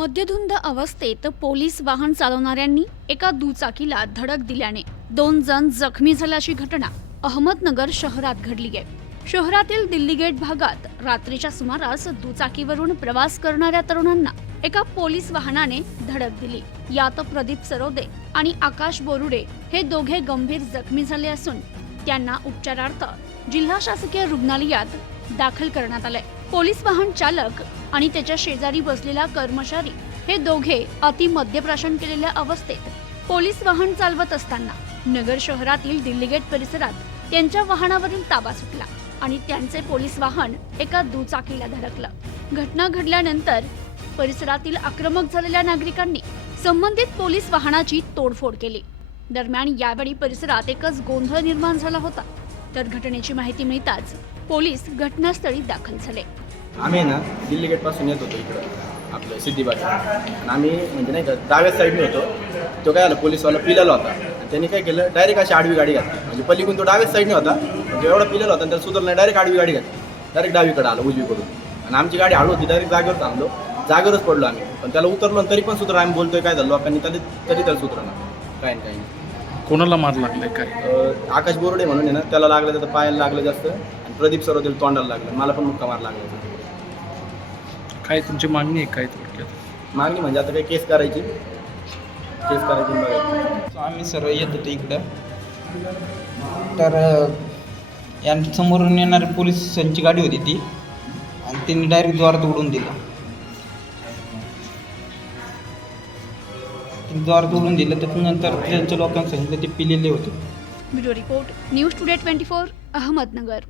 मद्यधुंद अवस्थेत पोलीस वाहन चालवणाऱ्यांनी एका दुचाकीला धडक दिल्याने 2 जण जखमी झाल्याची घटना अहमदनगर शहरात घडली आहे। शहरातील दिल्ली गेट भागात रात्रीच्या सुमारास दुचाकीवरून प्रवास करणाऱ्या तरुणांना एका पोलीस वाहनाने धडक दिली। यात प्रदीप सरोदे आणि आकाश बोरुडे हे दोघे गंभीर जखमी झाले असून त्यांना उपचारार्थ जिल्हा शासकीय रुग्णालयात दाखल करण्यात आले। पोलीस वाहन चालक आणि त्याच्या शेजारी बसलेला कर्मचारी हे दोघे अति मद्यप्राशन केलेल्या अवस्थेत पोलीस वाहन चालवत असताना नगर शहरातील दिल्ली गेट परिसरात त्यांच्या वाहनावरील ताबा सुटला आणि त्यांचे पोलीस वाहन एका दुचाकीला धडकलं। घटना घडल्यानंतर परिसरातील आक्रमक झालेल्या नागरिकांनी संबंधित पोलीस वाहनाची तोडफोड केली। दरम्यान यावेळी परिसरात एकच गोंधळ निर्माण झाला होता। तर घटनेची माहिती मिळताच पोलीस घटनास्थळी दाखल झाले। आम्ही ना दिल्ली गेट पासून येत होतो इकडं आपलं सिद्धीबाग आणि आम्ही म्हणजे नाही का डाव्या साईडने होतो। तो काय आला पोलीसवाला पिलेला होता आणि त्यांनी काय केलं डायरेक्ट अशी आडवी गाडी घातली। म्हणजे पलीकडून तो डाव्या साईडने होता म्हणजे एवढा पिलेला होता त्याला सुधारला डायरेक्ट आडवी गाडी घातली। डायरेक्ट डावीकडे आलो उजवीकडून आणि आमची गाडी हळू होती डायरेक्ट जागेवर थांबलो। जागेवरच पडलो आम्ही पण त्याला उतरलो तरी पण सुधार आम्ही बोलतोय काय झालं लोकांनी तरी त्याला सुधारणार काय नाही। कोणाला मार लागलाय काय? आकाश बोरुडे म्हणून आहे ना त्याला लागलं त्याचं पायाला लागलं जास्त आणि प्रदीप सरोदे तोंडाला लागलं। मला पण मुक्का मार लागला। काय तुमची मागणी आहे काय थोडक्यात? मागणी म्हणजे आता काही केस करायची बघायची। आम्ही सर्व येत होतो इकडं तर यांच्या समोरून येणारी पोलिसांची गाडी होती ती आणि त्यांनी डायरेक्ट द्वारात उडून दिला। द्वारात उडून दिलं त्याच्यानंतर त्यांच्या लोकांना सांगितलं ते पिलेले होते। Bureau report news today 24 Ahmednagar.